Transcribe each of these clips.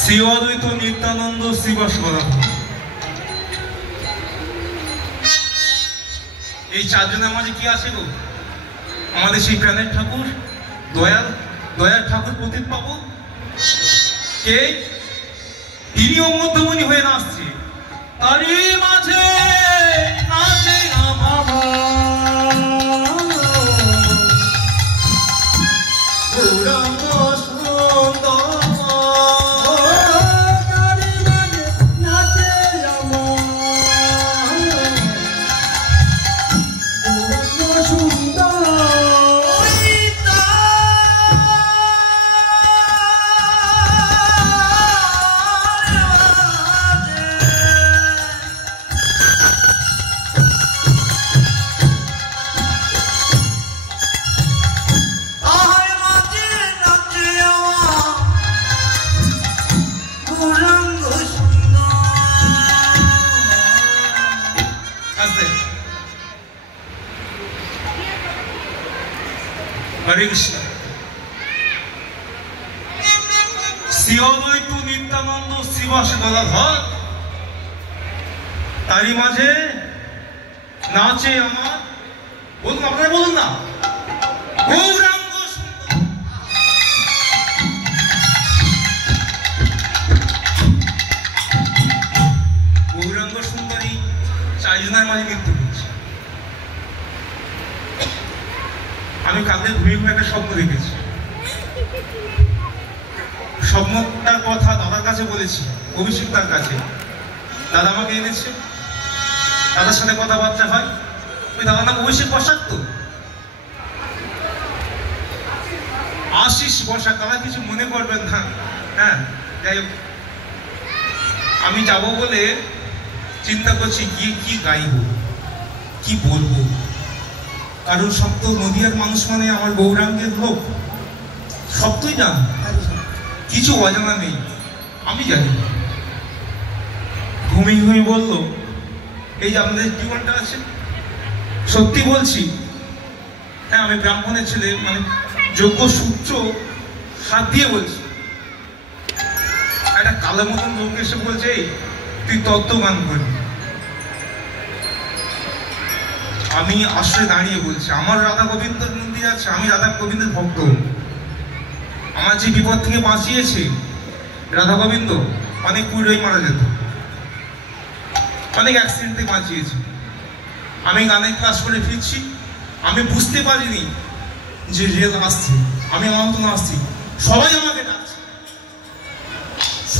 শ্রী অদ্বৈত নিত্যানন্দ শ্রীবাস গদাধর, এই চারজনের মাঝে কি আছে গো? আমাদের সেই প্রাণের ঠাকুর, দয়ার ঠাকুর প্রতীক পাবো কে? তিনিও মধ্যমণি হয়ে নাচছে, তারই মাঝে নাচে আমার গৌরাঙ্গ সুন্দর। হরে কৃষ্ণ। শ্রী অদ্বৈত নিত্যানন্দ শ্রীবাস গদাধর, তারই মাঝে নাচে আমার, বলুন আপনারা বলুন না, গৌরাঙ্গ সুন্দর। গৌরাঙ্গ সুন্দরী চারজনের মাঝে নৃত্য করছে। আমি কালকে ঘুমিয়ে ঘুমিয়ে একটা স্বপ্ন দেখেছি। স্বপ্নটার কথা দাদার কাছে বলেছি, অভিষেকটার কাছে। দাদা আমাকে এনেছে, দাদার সাথে কথাবার্তা হয়। ওই দাদার নাম অভিষেক বসাক, তো আশিস বসাক, তারা কিছু মনে করবেন না। হ্যাঁ, যাই হোক, আমি যাবো বলে চিন্তা করছি গিয়ে কি গাইব, কি বলবো। কারণ সব তো নদিয়ার মানুষ মানে আমার গৌরাঙ্গের লোক, সব তুই জান, কিছু অজানা নেই, আমি জানি। ঘুমিয়ে বললো, এই যে আমাদের জীবনটা আছে, সত্যি বলছি, হ্যাঁ আমি ব্রাহ্মণের ছেলে, মানে যোগ্য সূত্র হাত দিয়ে বলছি। একটা কালো মতন লোক এসে বলছে তুই তত্ত্ব গান করবি। আমি আশ্রয় দাঁড়িয়ে বলছি, আমার রাধা গোবিন্দর মন্দির আছে, আমি রাধা গোবিন্দের ভক্ত। আমার যে বিপদ থেকে বাঁচিয়েছে রাধা গোবিন্দ, অনেক পুরোই মারা যেত, অনেক অ্যাক্সিডেন্ট থেকে বাঁচিয়েছে। আমি গানের ক্লাস করে ফিরছি, আমি বুঝতে পারিনি যে রেল আসছে, আমি আমন্ত্রণ আসছি, সবাই আমাকে ডাকছে,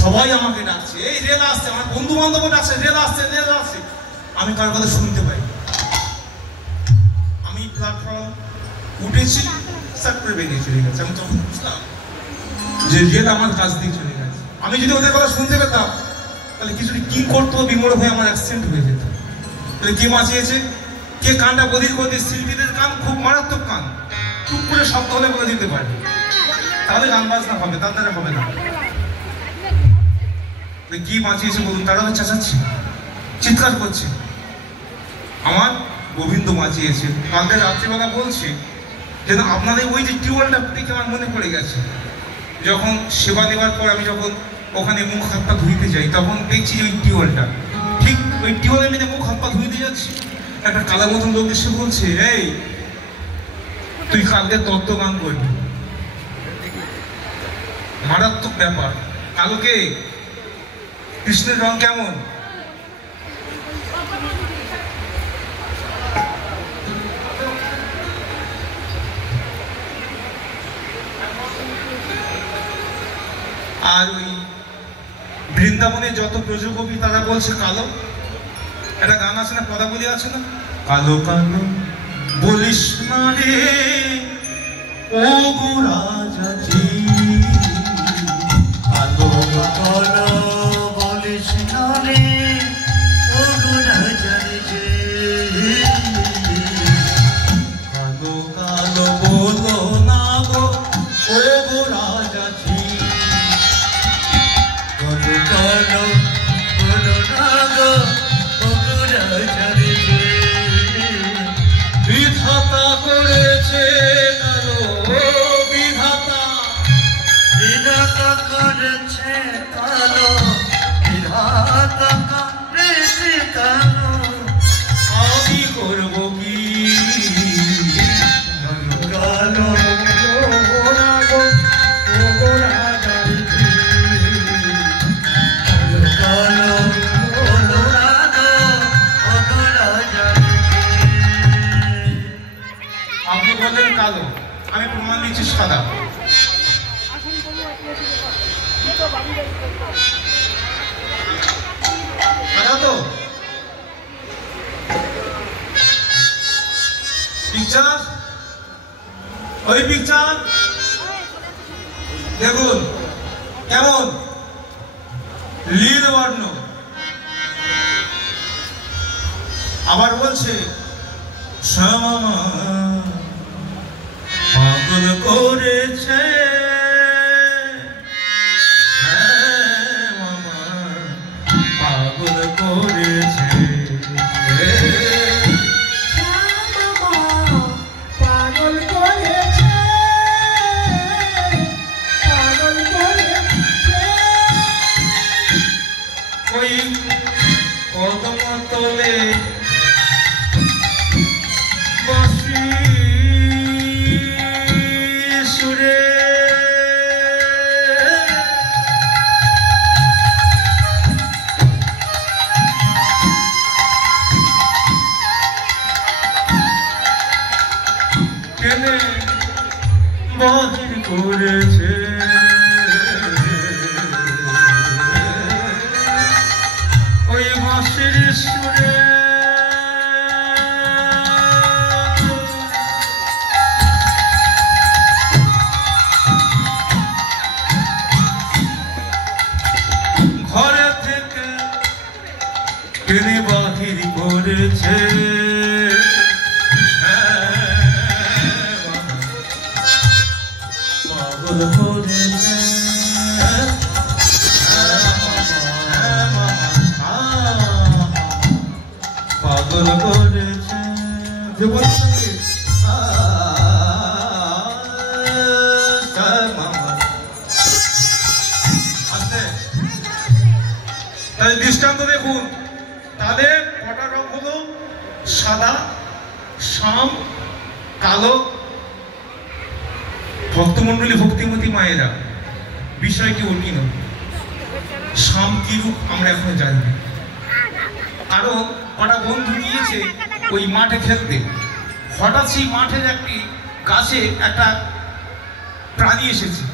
সবাই আমাকে ডাকছে, এই রেল আসছে, আমার বন্ধু বান্ধব ডাকছে, রেল আসছে, রেল আসছে। আমি কার কথা শুনতে পাই। আমি প্ল্যাটফর্ম উঠেছি, সাট করে বেরিয়ে চলে গেছে। আমি তখন বুঝলাম যে রেল আমার কাছ দিয়ে চলে গেছে। আমি যদি ওদের কথা শুনতে পেতাম তাহলে কিছুটা কি করতো, বিমোড় হয়ে আমার অ্যাক্সিডেন্ট হয়ে যেত। তাহলে কে বাঁচিয়েছে, কে কানটা বদির করে? শিল্পীদের কান খুব মারাত্মক কান, টুক করে শব্দ হলে বলে দিতে পারে, তাহলে গান বাজনা হবে, তাদের হবে না। কি বাঁচিয়েছে বলুন? তারা তো চেঁচাচ্ছে, চিৎকার করছে, আমার গোবিন্দ বাঁচিয়েছে। কালকে রাত্রিবেলা বলছে যেন আপনাদের ওই যে টিউবওয়েলটা দেখে আমার মনে পড়ে গেছে। যখন সেবা দেওয়ার পর আমি যখন ওখানে মুখ হাত পা ধুইতে যাই, তখন দেখছি ওই টিউবওয়েলটা, ঠিক ওই টিউবওয়েলের মধ্যে মুখ হাত পা ধুইতে যাচ্ছি, একটা কালা মতন লোক এসে বলছে, এই তুই কালকে তত্ত্ব গান করবি। মারাত্মক ব্যাপার। কালকে কৃষ্ণের রং কেমন? আর ওই বৃন্দাবনে যত ব্রজগোপী তারা বলছে কালো। একটা গান আছে না, পদাবলী আছে না, কালো কালো বলিস না রে ও গো রাজাজি, কালো কালো বলিস না রে ও গো রাজাজি, কালো কালো বলো না গো ও গো রাজাজি, কালো কালো বলো না গো কালো, আমি প্রমাণ দিচ্ছি সাদা। সাদা তো পিকচার, ওই পিকচার দেখুন কেমন নীল বর্ণ। আবার বলছে শ্যামা পাগল করেছে, পাগল করেছে, পাগল করেছে, পাগল করেছে। ওই কদম তলে বসি সুরে টেনে বাহির করেছে, ওই বাঁশির সুরে ঘরে থেকে টেনে বাহির করেছে, পাগল করেছে, পাগল করেছে। জীবন সঙ্গে তাহলে দৃষ্টান্ত দেখুন, তাদের কটা রং হলো? সাদা, শ্যাম, কালো। ভক্তমন্ডলী, ভক্তিমতী মায়েরা, বিষয়টি ওটি নয়। শ্যাম কি রূপ আমরা এখনো জানি না। আরো কটা বন্ধু গিয়েছে ওই মাঠে খেলতে, হঠাৎ সেই মাঠের একটি গাছে একটা প্রাণী এসেছে।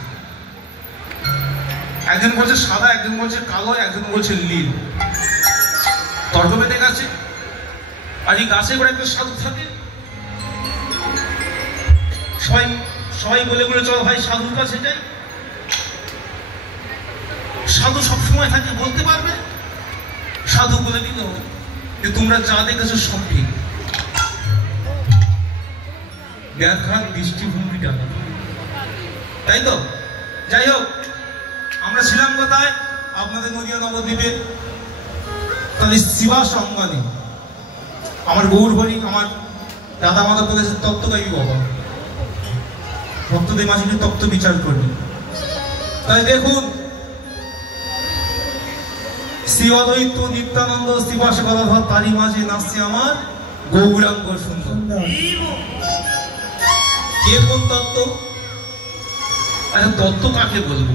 একজন বলছে সাদা, একজন বলছে কালো, একজন বলছে নীল। তর্ক বেঁধে গেছে। আর এই গাছে করে একটা সাধু থাকে, সবাই বলে বলে চল ভাই সাধুর কাছে যাই। সাধু সবসময় থাকে, বলতে পারবে। সাধু বলে দিল যে তোমরা যা দেখেছো সব ঠিক, দেখার দৃষ্টিভঙ্গিটা, তাই তো? যাই হোক, আমরা ছিলাম কোথায়? আপনাদের নদীয়া নবদ্বীপে। তাহলে শিবা সঙ্গানে আমার গৌর হরি, আমার দাদা মাধব প্রদেশের তত্ত্বগায়ী বাবা ভক্তদের মাঝে তত্ত্ব বিচার করবে। তাই দেখুন, শিবাদ্বৈত নিত্যানন্দ শিবাস গদাধর, তারই মাঝে নাচছে আমার গৌরাঙ্গ সুন্দর। কে কোন তত্ত্ব? আচ্ছা, তত্ত্ব কাকে বলবো?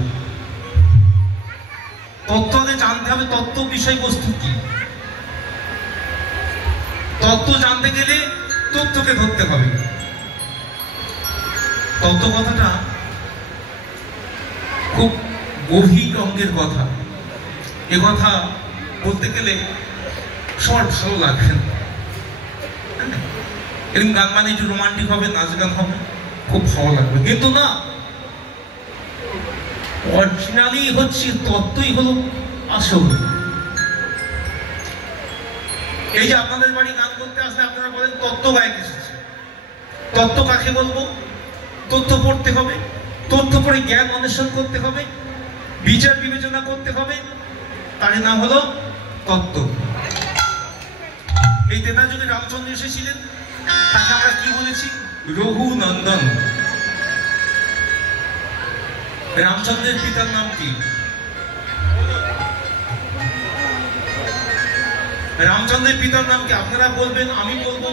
তত্ত্বকে জানতে হবে তত্ত্ব বিষয়বস্তু কি। তত্ত্ব জানতে গেলে তথ্যকে ধরতে হবে। তত্ত্ব কথাটা খুব গভীর অঙ্গের কথা। এ কথা বলতে গেলে সবার ভালো লাগবে না। এরকম গান মানে একটু রোমান্টিক হবে, নাচ গান হবে, খুব ভালো লাগবে, কিন্তু না, অরিজিনালি হচ্ছে তত্ত্বই হলো আসল। এই যে আপনাদের বাড়ি গান করতে আসলে আপনারা বলেন তত্ত্ব গায়ক এসেছে। তত্ত্ব কাকে বলবো? তথ্য পড়তে হবে, তথ্য পড়ে জ্ঞান অন্বেষণ করতে হবে, বিচার বিবেচনা করতে হবে, তার নাম হলো তত্ত্ব। এই তেতা যুগে রামচন্দ্র এসেছিলেন, তাকে আমরা কি বলেছি? রঘুনন্দন। রামচন্দ্রের পিতার নাম কি? রামচন্দ্রের পিতার নাম কি? আপনারা বলবেন, আমি বলবো,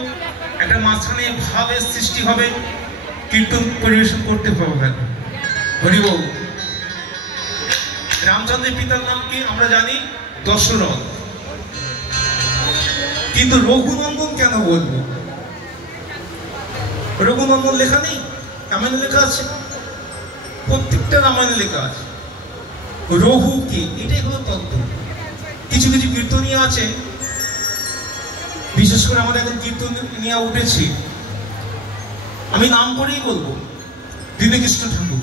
একটা মাঝখানে ভাবের সৃষ্টি হবে, কীর্তন পরিবেশন করতে হবে। হরিবাবু। রামচন্দ্রের পিতার নাম কি? আমরা জানি দশরথ। কিন্তু রঘুনন্দন কেন বলবো? রঘুনন্দন লেখা নেই। রামায়ণে লেখা আছে, প্রত্যেকটা রামায়ণে লেখা আছে রঘু কে, এটাই হলো তত্ত্ব। কিছু কিছু কীর্তনীয় আছে, বিশেষ করে আমাদের এখন কীর্তনীয় উঠেছে, আমি নাম করেই বলবো, দীনকৃষ্ণ ঠাকুর।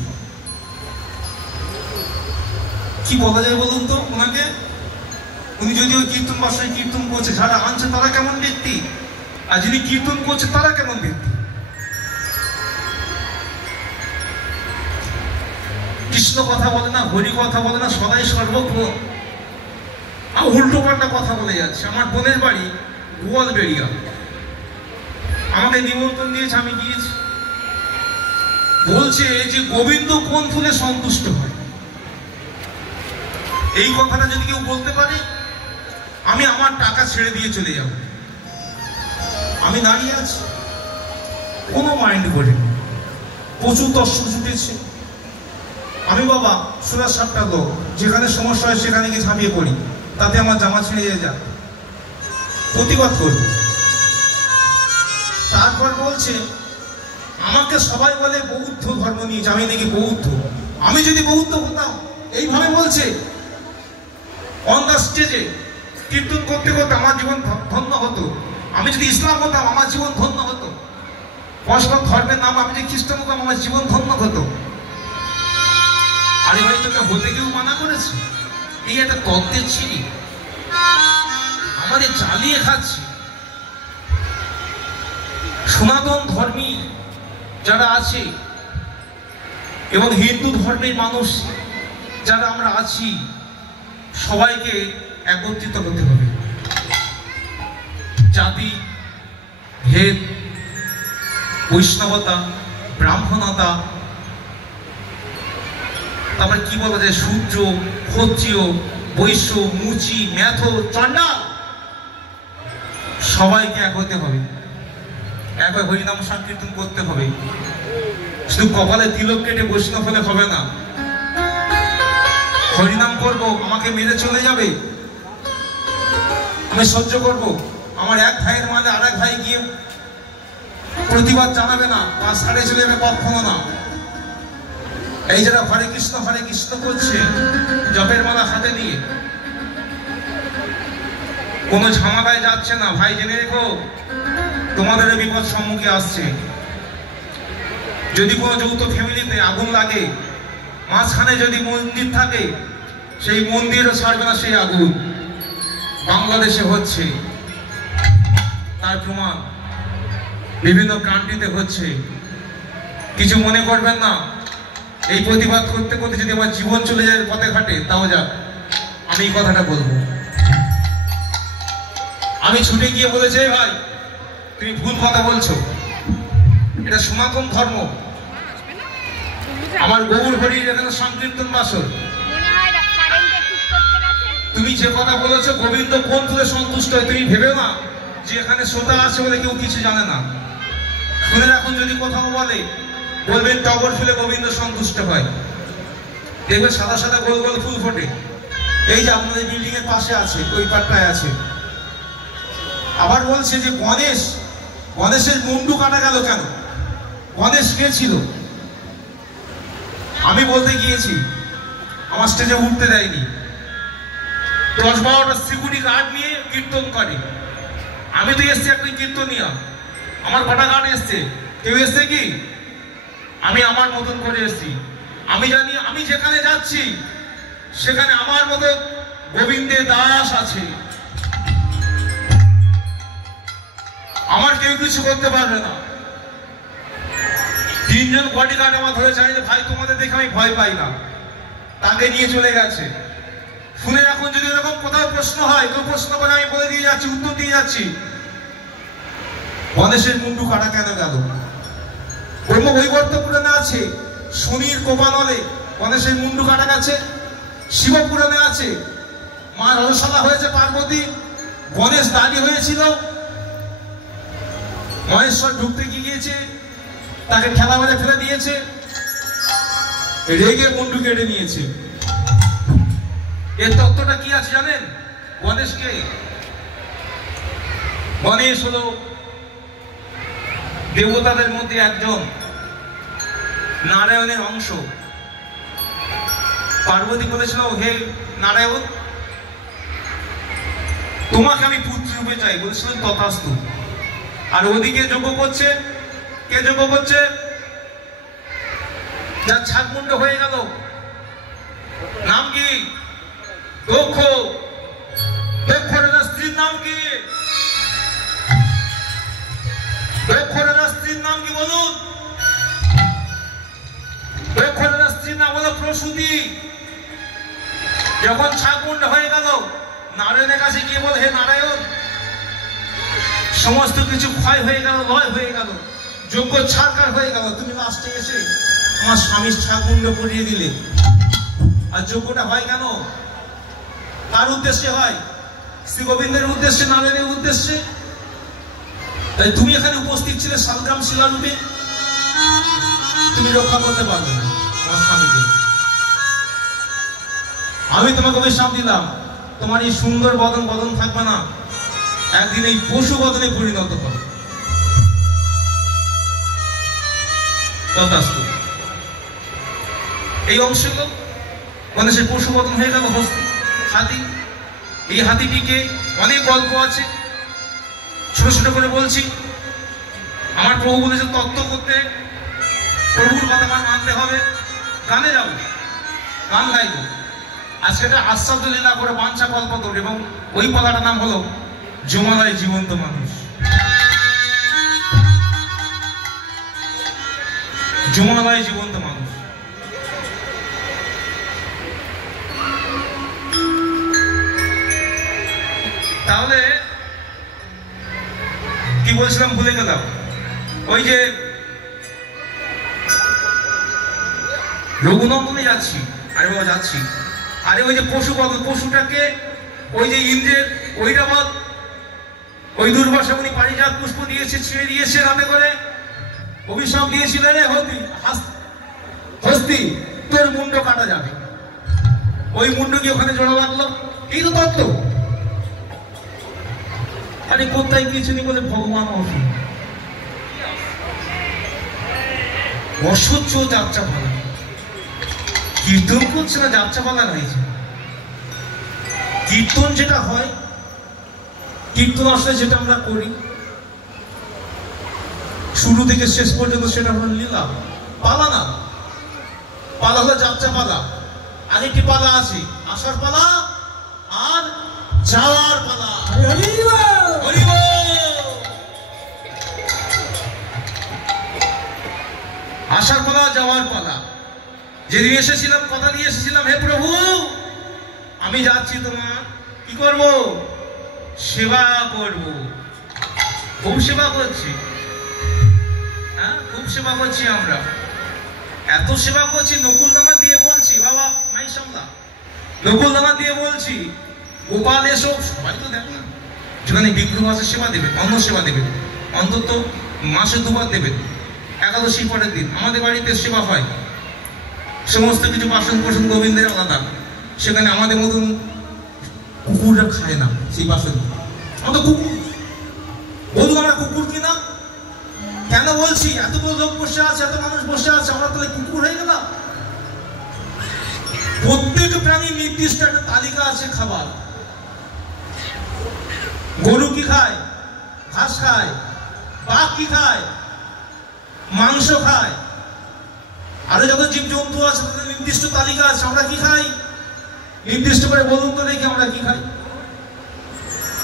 কি বলা যায় বলুন তো ওনাকে? উনি যদি ওই কীর্তন বাসায় কীর্তন করছে, যারা আনছে তারা কেমন ব্যক্তি, আর যিনি কীর্তন করছে তারা কেমন ব্যক্তি? কৃষ্ণ কথা বলে না, হরি কথা বলে না, সদাই সর্বজ্ঞ, উল্টো পাল্টা কথা বলে যাচ্ছে। আমার বোনের বাড়ি গোয়ালবেড়িয়া, আমাকে নিমন্ত্রণ দিয়েছে, আমি গিয়েছি। বলছে যে গোবিন্দ কোন ফুলে সন্তুষ্ট হয়, এই কথাটা যদি কেউ বলতে পারে আমি আমার টাকা ছেড়ে দিয়ে চলে যাব। আমি দাঁড়িয়ে আছি, কোনো মাইন্ড করিনি, প্রচুর দর্শক জুটেছে। আমি বাবা সোজা সাপটা লোক, যেখানে সমস্যা হয় সেখানে গিয়ে ঝাঁপিয়ে পড়ি, তাতে আমার জামা ছিঁড়ে যায়, প্রতিবাদ করব। তারপর বলছে আমাকে সবাই বলে বৌদ্ধ ধর্ম নিয়েছে, আমি নাকি বৌদ্ধ। আমি যদি বৌদ্ধ হতাম, এইভাবে বলছে অন দ্য স্টেজে কীর্তন করতে করতে আমার জীবন ধন্য হতো। আমি যদি ইসলাম হতাম আমার জীবন ধন্য হতো। পরস্পর ধর্মের নাম আমি যদি খ্রিস্টান হতাম আমার জীবন ধন্য হতো। আরে ভাই তোকে হতে কেউ মানা করেছে? এই একটা তত্ত্বের ছিলি, আমাদের জ্বালিয়ে খাচ্ছে। সনাতন ধর্মী যারা আছে এবং হিন্দু ধর্মের মানুষ যারা আমরা আছি, সবাইকে একত্রিত হতে হবে। জাতি ভেদ, বৈষ্ণবতা, ব্রাহ্মণতা, তারপরে কি বলা যায়, সূর্য, ক্ষত্রিয়, বৈশ্য, মুচি, ম্যাথ, চণ্ডাল, সবাইকে এক হতে হবে, একবার হরিনাম সংকীর্তন করতে হবে। শুধু কপালে তিলক কেটে বৈষ্ণব হলে হবে না। হরিনাম করবো, আমাকে মেরে চলে যাবে, আমি সহ্য করব। আমার এক ভাইয়ের মানে আর এক ভাই গিয়ে প্রতিবাদ জানাবে না বা সাড়ে চলে যাবে, কখনো না। এই যারা হরে কৃষ্ণ করছে জপের মালা হাতে নিয়ে, কোনো ঝামেলায় যাচ্ছে না, ভাই জেনে রেখো তোমাদের বিপদ সম্মুখে আসছে। যদি কোনো যৌথ ফ্যামিলিতে আগুন লাগে, মাঝখানে যদি মন্দির থাকে, সেই মন্দিরও ছাড়বে না সেই আগুন। বাংলাদেশে হচ্ছে, তার প্রমাণ বিভিন্ন কান্ট্রিতে হচ্ছে। কিছু মনে করবেন না, এই প্রতিবাদ করতে করতে যদি আমার জীবন চলে যায় পথে ঘাটে, তাও যাক, আমি এই কথাটা বলবো। আমি ছুটে গিয়ে বলেছি ভাই তুমি ভুল কথা বলছো, এটা সনাতন ধর্ম, আমার গৌর হরির এখানে সংকীর্তন বাসর। তুমি যে কথা বলেছো গোবিন্দ কোন ফুলে সন্তুষ্ট হয়, তুমি ভেবে না যে এখানে শ্রোতা আছে বলে কেউ কিছু জানে না। শুনে রাখুন, যদি কোথাও বলে বলবেন টগর ফুলে গোবিন্দ সন্তুষ্ট হয়, দেখবে সাদা সাদা গোল গোল ফুল ফোটে। এই যে আপনাদের বিল্ডিং এর পাশে আছে, ওই পাটটায় আছে। আবার বলছে যে গণেশের মুন্ডু কাটা গেল কেন? গণেশ কে ছিল? আমি বলতে গিয়েছি, আমার স্টেজে উঠতে দেয়নি। 10-12টা সিকিউরিটি গার্ড নিয়ে কীর্তন করে। আমি তো এসছি একদিন কীর্তনিয়া, আমার কটা গার্ড এসছে, কেউ এসছে কি? আমি আমার মতন করে এসছি। আমি জানি আমি যেখানে যাচ্ছি সেখানে আমার মতো গোবিন্দের দাস আছে, আমার কেউ কিছু করতে পারবে না। 3 জন বডিগার্ড আমার ধরে চাই যে ভাই তোমাদের দেখে আমি ভয় পাই না, তাকে নিয়ে চলে গেছে। শুনে রাখুন, যদি এরকম কোথাও প্রশ্ন হয়, কেউ প্রশ্ন করে আমি বলে দিয়ে যাচ্ছি, উত্তর দিয়ে যাচ্ছি। গণেশের মুন্ডু কাটা কেন গেল? ব্রহ্মবৈবর্ত পুরাণে আছে, শনির কোপানলে গণেশের মুন্ডু কাটা গেছে। শিব পুরাণে আছে, মা রজস্বলা হয়েছে পার্বতী, গণেশ দাঁড়িয়ে হয়েছিল, মহেশ্বর ঢুকতে গিয়েছে, তাকে খেলা মেরে ফেলে দিয়েছে, রেগে মুন্ডু কেটে নিয়েছে। এর তত্ত্বটা কি আছে জানেন? গণেশ হলো দেবতাদের মধ্যে একজন, নারায়ণের অংশ। পার্বতী বলেছিল, হে নারায়ণ, তোমাকে আমি পুত্র রূপে চাই। বলেছিলেন তথাস্তু। আর ওদিকে যজ্ঞ করছে, কে যজ্ঞ করছে? যার ছাগমুন্ড হয়ে গেল, নাম কি? দক্ষ। দক্ষ রাজার স্ত্রীর নাম কি? দক্ষ রাজার স্ত্রীর নাম কি বলুন? দক্ষ রাজার স্ত্রীর নাম হলো প্রসূতি। যখন ছাগমুন্ড হয়ে গেল, নারায়ণের কাছে গিয়ে বলে, হে নারায়ণ, সমস্ত কিছু ক্ষয় হয়ে গেল, লয় হয়ে গেল, যজ্ঞ ছাড়কার হয়ে গেল, তুমি লাস্টে এসে আমার স্বামীর ছাগমুন্ড করিয়ে দিলে। আর যজ্ঞটা হয় কেন? কার উদ্দেশ্যে হয়? শ্রী গোবিন্দের উদ্দেশ্যে, নারায়ণের উদ্দেশ্যে। তাই তুমি এখানে উপস্থিত ছিলে শালগ্রাম শিলারূপে, তুমি রক্ষা করতে পারবে না আমার স্বামীকে। আমি তোমাকে অভিশাপ দিলাম, তোমার এই সুন্দর বদন বদন থাকবে না, একদিন এই পশু বদনে পরিণত হবে। তথাস্তু। এই অংশগুলো মানে সে পশু বদন হয়ে গেল হস্তি, হাতি। এই হাতিটিকে অনেক গল্প আছে, ছোট ছোট করে বলছি। আমার প্রভু বলেছে তত্ত্ব করতে প্রভুর কথা আমার মানতে হবে। গানে যাবো, গান গাইব। আজকে একটা আশ্চর্য লীলা করে বাঞ্ছা কল্পতরু, এবং ওই পালাটার নাম হলো যমালয় জীবন্ত মানুষ। যমালয় জীবন্ত মানুষ। তাহলে কি বলছিলাম ভুলে গেলাম। ওই যে রঘুনন্দনে যাচ্ছি, আরে বাবা যাচ্ছি, আরে ওই যে পশুটাকে ওই যে ইন্দ্রের ঐরাবত, ওই দুর্বাসা উনি পারিজাত পুষ্প দিয়েছে, ছিঁড়ে দিয়েছে রাতে করে, অভিশাপ দিয়েছিলেন, হস্তি তোর মুন্ড কাটা যাবে। ওই মুন্ড কি ওখানে জোড়া লাগলো? এই তো তত্ত্ব। আরে কোথায় গিয়েছিনি বলে ভগবান অসহ্য যাত্রা পালা, কীর্তন করছে না, যাত্রা পালা গাইছে। কীর্তন যেটা হয়, কীর্তন আসলে যেটা আমরা করি শুরু থেকে শেষ পর্যন্ত, সেটা হলো লীলা। পালা না, পালা হলো যাত্রা পালা। আরেকটি পালা আছে, আসার পালা আর যাওয়ার পালা। আসার পালা, যাওয়ার পালা। যেদিন এসেছিলাম কথা দিয়ে এসেছিলাম, হে প্রভু আমি যাচ্ছি, তোমার কি করব? সেবা করব। খুব সেবা করছি, হ্যাঁ খুব সেবা করছি আমরা। এত সেবা করছি, নকুলদানা দিয়ে বলছি, বাবা মাই সামলা, নকুলদানা দিয়ে বলছি, গোপাল এসব সবাই তো দেখ না, যেখানে বিগ্রহ আছে সেবা দেবেন, অন্ন সেবা দেবেন, অন্তত মাসে দুবার দেবেন, একাদশী পরের দিন। আমাদের বাড়িতে সেবা হয়, সমস্ত কিছু বাসন কোসন গোবিন্দের আলাদা। সেখানে আমাদের মতন কুকুররা খায় না সেই বাসন। আমাদের কুকুর বলুন, আমরা কুকুর কিনা? কেন বলছি? এতগুলো লোক বসে আছে, এত মানুষ বসে আছে, আমরা তাহলে কুকুর হয়ে গেলাম? প্রত্যেক প্রাণীর নির্দিষ্ট একটা তালিকা আছে খাবার। গরু কি খায়? ঘাস খায়। বাঘ কি খায়? মাংস খায়। আরো যত জীব জন্তু আছে তাদের নির্দিষ্ট তালিকা আছে। আমরা কি খাই? নির্দিষ্ট করে বলুন তো দেখি, আমরা কি খাই?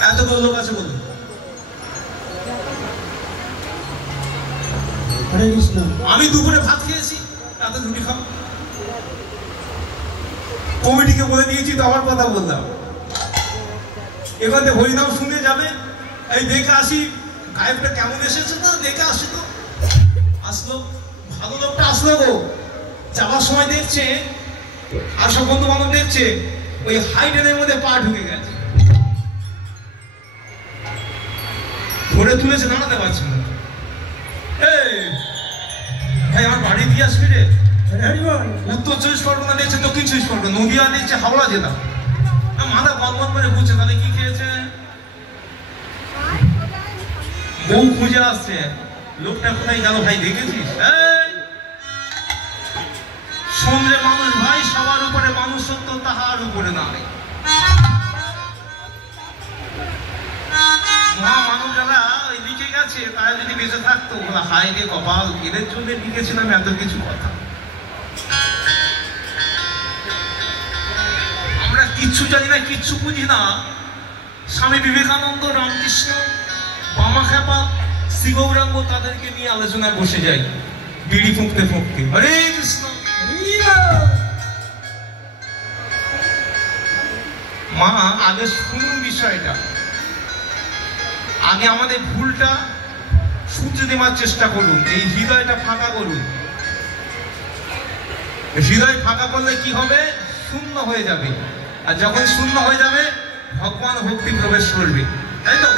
এতগুলো লোক আছে, বলুন। আমি দুপুরে ভাত খেয়েছি, রাতে রুটি খাবো। কমিটিকে বলে দিয়েছি তো, আমার কথা বললাম। এখান থেকে হরিনাম শুনে যাবে, এই দেখে আসি গায়কটা কেমন এসেছে, না দেখে আসি তো। আসলো, ভালো লোকটা আসলো গো। যাওয়ার সময় দেখছে আর সব বন্ধু বান্ধব দেখছে ওই হাইডেনের মধ্যে পা ঢুকে গেছে, ধরে তুলেছে, দাঁড়াতে পারছে না। ভাই আমার বাড়ি দিয়ে আসবি রে? উত্তর 24 পরগনা দেখছে, দক্ষিণ 24 পরগনা, নদিয়া দেখছে, হাওড়া জেলা। মাথা বন্ধ করে বুঝছে, তাহলে কি খেয়েছে? বউ খুঁজে আসছে, লোকটা কোথায় গেল ভাই দেখেছিস? সমুদ্রে মানুষ ভাই, সবার উপরে মানুষত্ব তাহার উপরে নাই। মহামানব যারা লিখে গেছে তারা যদি বেঁচে থাকতো, ওরা হায় রে কপাল, এদের জন্য লিখেছিলাম এত কিছু কথা। আমরা কিচ্ছু জানি না, কিচ্ছু বুঝি না। স্বামী বিবেকানন্দ, রামকৃষ্ণ, বামাখ্যাপা, শ্রী গৌরাঙ্গ তাদেরকে নিয়ে আলোচনায় বসে যাই, বিড়ি ফুঁকতে ফুঁকতে। হরে কৃষ্ণ। মা আগে শুনুন বিষয়টা, আগে আমাদের ভুলটা শুধরে দেওয়ার চেষ্টা করুন, এই হৃদয়টা ফাঁকা করুন। হৃদয় ফাঁকা করলে কি হবে? শূন্য হয়ে যাবে, আর যখন শূন্য হয়ে যাবে ভগবান ভক্তি প্রবেশ করবে, তাই তো?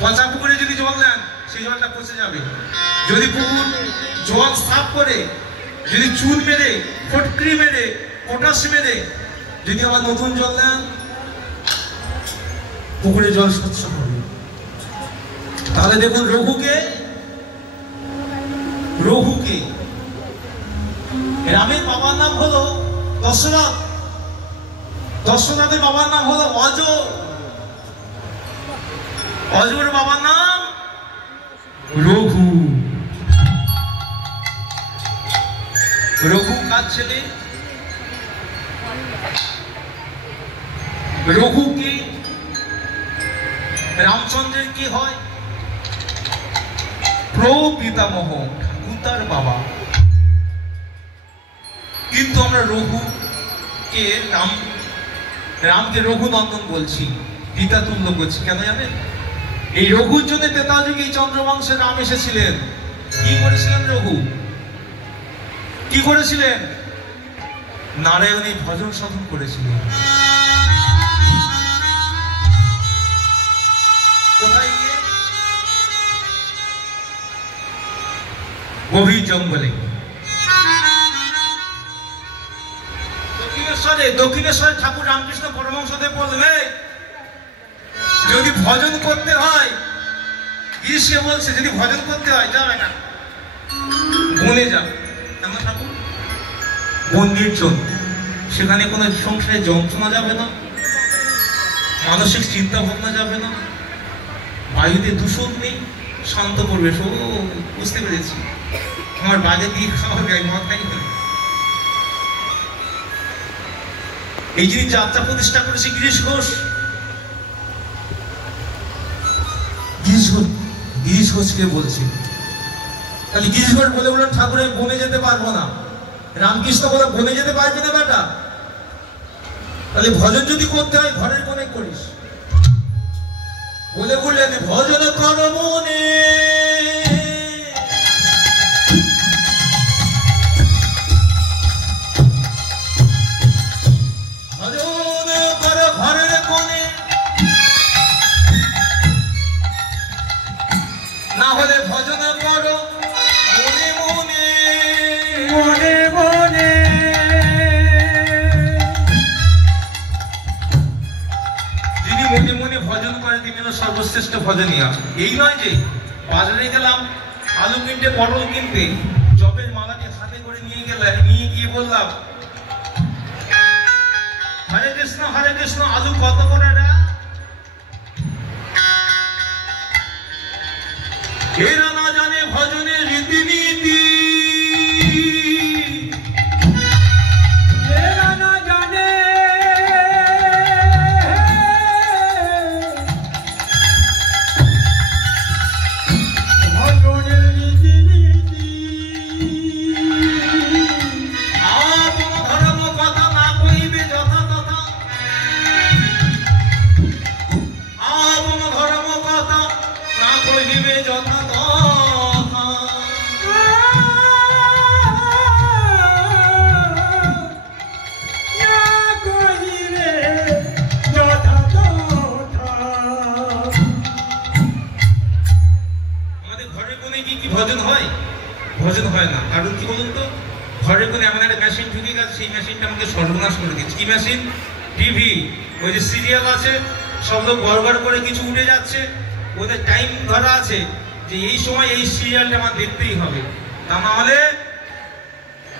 পচা পুকুরে যদি জল দেন সেই জলটা পচে যাবে। যদি পুকুর জল সাফ করে, যদি চুন মেরে, ফটকরি মেরে, পটাশ মেরে যদি আবার নতুন জল দেন, পুকুরে জল স্বচ্ছ হবে। তাহলে দেখুন রঘুকে রামের বাবার নাম হলো দশরথ, দশরথের বাবার নাম হলো অজর, অজর বাবার নাম রঘু। রঘু কার ছেলে? রঘু কি রামচন্দ্রের কি হয়? প্রপিতামহ, ঠাকুরদার বাবা। কিন্তু আমরা রঘুকে রামকে রঘুনন্দন বলছি, পিতা তুল্য বলছি। কেন জানেন? এই রঘুর জন্য তেতাযুগে এই চন্দ্রবংশে রাম এসেছিলেন। কি করেছিলেন রঘু? কি করেছিলেন? নারায়ণী ভজন সাধন করেছিলেন। কোথায় গিয়ে? গভীর জঙ্গলে। দক্ষিণেশ্বরে ঠাকুর রামকৃষ্ণ পরমহংসদেব বললেন, যদি ভজন করতে হয়, সে বলছে যদি ভজন করতে হয় যাবে না, বনে যাও। কেন ঠাকুর? বন নির্জন, সেখানে কোনো সংসারে যন্ত্রণা যাবে না, মানসিক চিন্তা ভাবনা যাবে না, বায়ুতে দূষণ নেই, শান্ত পরিবেশ। ও বুঝতে পেরেছি, আমার বাইরে দিয়ে খাওয়ার গায়ে মদ খাই না। এই যিনি যাত্রা প্রতিষ্ঠা করেছে গিরিশ ঘোষ, গিরিশ ঘোষকে বলছে। তাহলে গিরিশ ঘোষ বলে বললেন ঠাকুর আমি বনে যেতে পারবো না। রামকৃষ্ণ বলে বনে যেতে পারবি না বেটা, তাহলে ভজন যদি করতে হয় ঘরের কোণে করিস। বলে বললেন ভজন কর মনে, ভজন কর ঘরের কোণে, না হলে ভজন কর মনে মনে, মনে মনে। যিনি মনে মনে ভজন করে তিনি হলো সর্বশ্রেষ্ঠ ভজনিয়া। এই নয় যে বাজারে গেলাম আলু কিনতে, পটল কিনতে, জবের মালাটি হাতে করে নিয়ে গিয়ে বললাম হরে কৃষ্ণ আলু কত করে রে? এরা না জানে ভজনের রীতিনীতি, এরা না জানে ভজনের রীতিনীতি। আপন ধর্ম কথা না কইবে যথা তথা, আপন ধর্ম কথা না কইবে যথা তথা। আমাদের ঘরের কোণে কি ভজন হয়? ভজন হয় না। কারণ কি বলুন তো, ঘরের কোণে এমন একটা মেশিন ঢুকে গেছে, সেই মেশিনটা আমাকে সর্বনাশ করে দিচ্ছে। কি মেশিন? টিভি। ওই যে সিরিয়াল আছে, সব লোক গড়গড় করে কিছু উঠে যাচ্ছে, ওদের টাইম ধরা আছে যে এই সময় এই সিরিয়ালটা আমার দেখতেই হবে, তা না হলে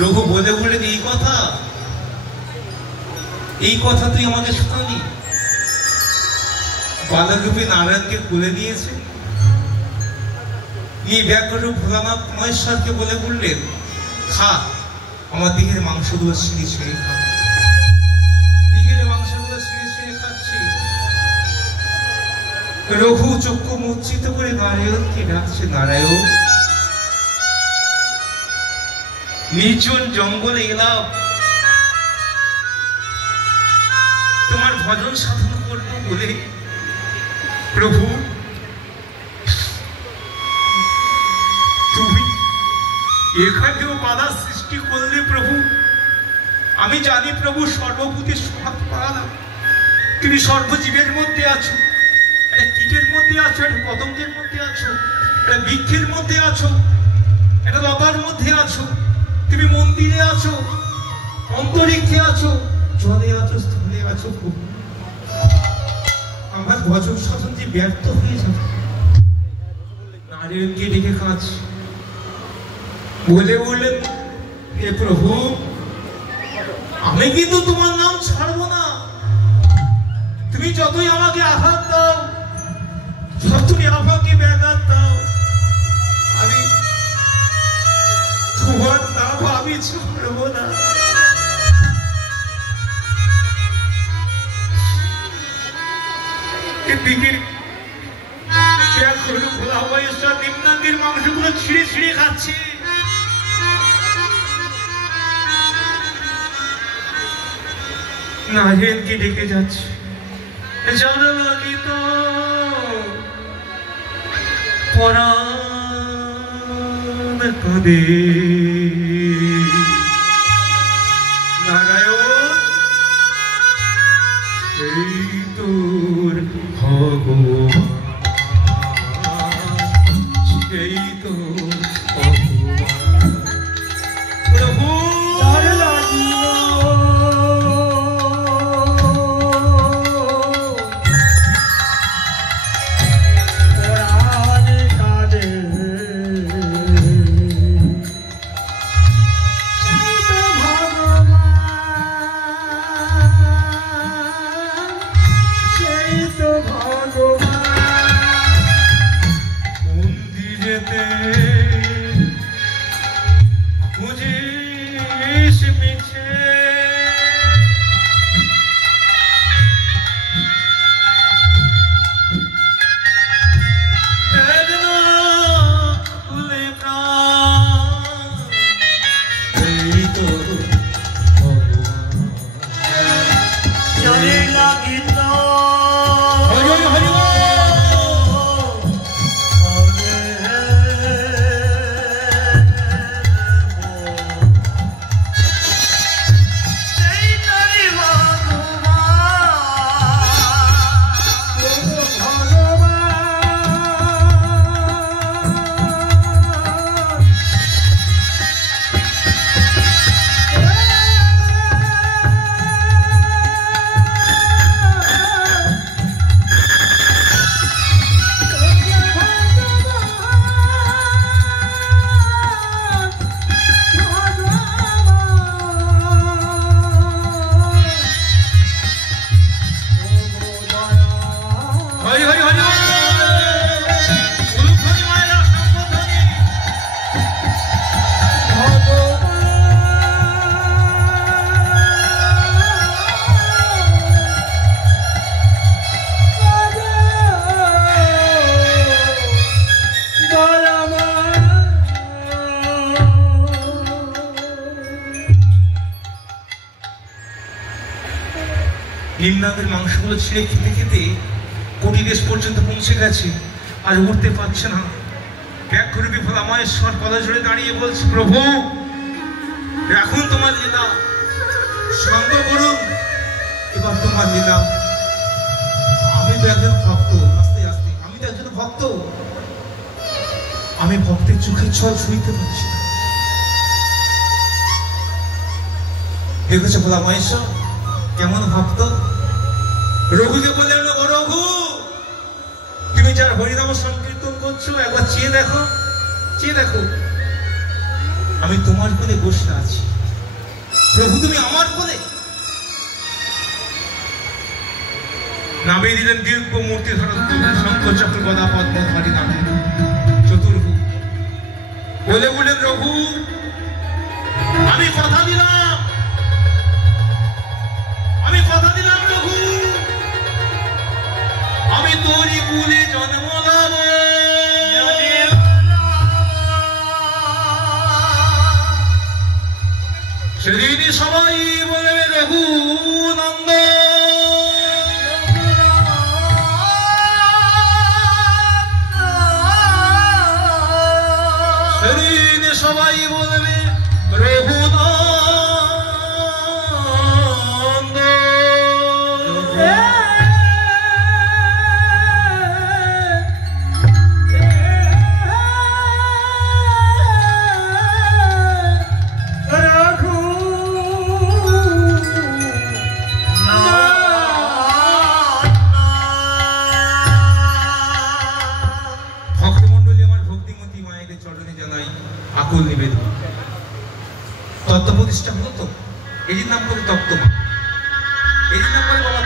রঘু বলে বলে এই কথা তুই আমাকে শোনালি। বালকরূপী নারায়ণকে কোলে নিয়েছে, এই ব্যাঘ্ররূপ ভোলানাথ মহেশ্বরকে বলে বললেন, খা আমার দিকের মাংসগুলো ছিঁড়ে ছিঁড়ে খা। দিকের মাংসগুলো ছিঁড়ে ছিঁড়ে খাচ্ছি। রঘু চক্ষু মুচ্ছিত করে নারায়ণকে ডাকছে, নারায়ণ নির্জন জঙ্গলে এলাম, তোমার ভজন সাধন করবো বলে। প্রভু তুমি এখানেও বাধা সৃষ্টি করলে প্রভু। আমি জানি প্রভু সর্বভূতে সমাত্মা, তুমি সর্বজীবের মধ্যে আছো, একটা কীটের মধ্যে আছো, একটা পতঙ্গের মধ্যে আছো, একটা বৃক্ষের মধ্যে আছো, একটা লতার মধ্যে আছো, তুমি মন্দিরে আছো, অন্তরিক্ষে আছো, জলে আছো, স্থলে আছো। আমার ভজন সাধন যে ব্যর্থ হয়ে যাবে। নারায়ণকে ডেকে কাজ বলে বললেন, হে প্রভু আমি কিন্তু তোমার নাম ছাড়বো না। তুমি যতই আমাকে আঘাত দাও, যতই আমাকে ব্যাঘাত দাও, আমি তোমার নাম আমি ছাড়বো না। নিম্নাঙ্গের মাংসগুলো ছিঁড়ে ছিঁড়ে খাচ্ছে। নারায়ণকে ডেকে যাচ্ছে, জানা লাগিত পরাণ কাঁদে। নারায়ণ সেই তোর ভগবান, সেই তোর ভগবান। প্রভু নিম্নাঙ্গের মাংসগুলো ছিঁড়ে খেতে খেতে কোটি দেশ পর্যন্ত পৌঁছে গেছে, আর উঠতে পারছে না। ব্যাঘ্ররূপী ভোলা মহেশ্বর পদা জুড়ে দাঁড়িয়ে বলছে, প্রভু এখন তোমার লীলা সঙ্গ করুন, এবার তোমার লীলা। আমি তো একজন ভক্ত, আস্তে আস্তে আমি তো একজন ভক্ত, আমি ভক্তের চোখের ছল ছুঁইতে পারছি না। দেখেছে ভোলা মহেশ্বর কেমন ভক্ত। রঘুকে বললেন, ও রঘু তুমি যার হরিনাম সংকীর্তন করছো একবার চেয়ে দেখো, চেয়ে দেখো। আমি তোমার কোলে বসে আছি, প্রভু তুমি আমার কোলে। নামিয়ে দিলেন দিব্য মূর্তি ধরা শঙ্খ চক্র গদা পদ্মধারী নামে চতুর্ভু। বলে বললেন রঘু, আমি কথা দিলাম, আমি কথা দিলাম রঘু, আমি তোরই কুলে জন্ম লাভ। সেদিন সবাই বলবে রঘু নন্দ, সেদিন সবাই বলবে রঘু নন্দ। চরণে জানাই আকুল নিবেদন। তত্ত্ব প্রতিষ্ঠা হলো তো, এটির নাম করে তত্ত্ব, এটির নাম বলে বাবা